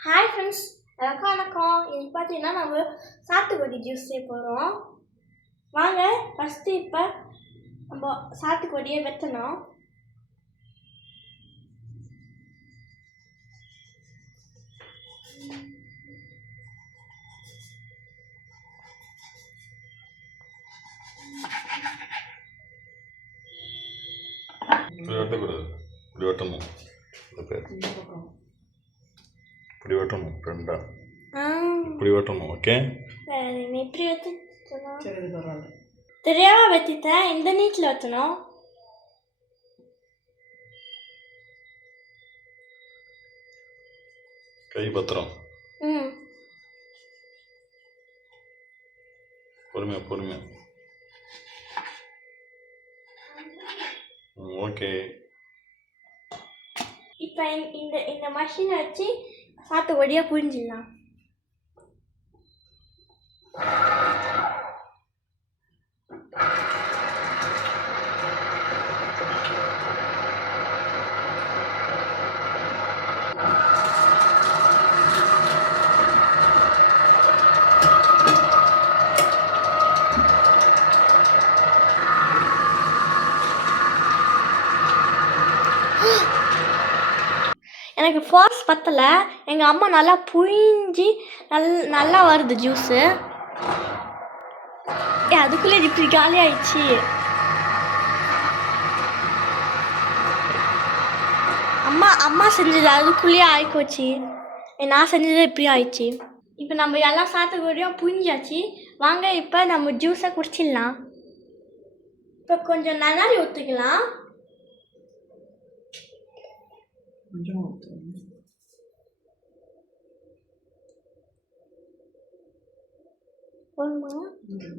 Hi friends வணக்கம் வணக்கம். இன்னைக்கு பார்த்தீங்கன்னா நம்ம சாத்துக்குடி ஜூஸ் செய்ய போகிறோம் வாங்க ஃபஸ்ட்டு இப்போ நம்ம சாத்துக்குடியை வெட்டணும். வெட்டக்கூடாது. இப்படி வெட்டணும். ஓகே இப்படி வெட்டணும் ரெண்டா ஆ இப்படி வெட்டணும் ஓகே இப்படி வெட்டணும் தெரியாமல் வெட்டிட்டேன் இந்த நீட்டில் வெட்டணும். கை பத்திரம். ம். பொறுமையா பொறுமையா. ஓகே இப்போ இந்த இந்த மஷினை வச்சு சாத்துக்குடியாக புரிஞ்சிடலாம். எனக்கு ஃபோர்ஸ் பத்தலை. எங்கள் அம்மா நல்லா புழிஞ்சி நல் நல்லா வருது ஜூஸு ஏ அதுக்குள்ளே இப்படி காலி ஆயிடுச்சு. அம்மா அம்மா செஞ்சது அதுக்குள்ளேயே ஆயிக்கோச்சு நான் செஞ்சது இப்படி ஆயிடுச்சு. இப்போ நம்ம எல்லாம் சாத்துக்குடியும் புழிஞ்சாச்சு. வாங்க இப்போ நம்ம ஜூஸை குடிச்சிடலாம். இப்போ கொஞ்சம் நன்னாரி ஊற்றிக்கலாம் கொஞ்சம் ஊற்றுங்க போதுமா? ம்.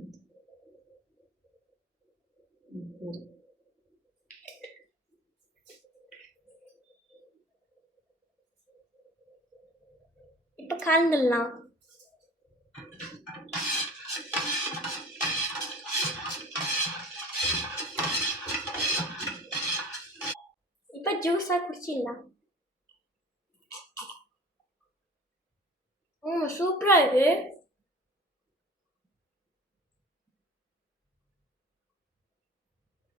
இப்போ கலந்துடலாம். இப்போ ஜூஸாக குடிச்சிடலாம். ம் சூப்பராக இருக்குது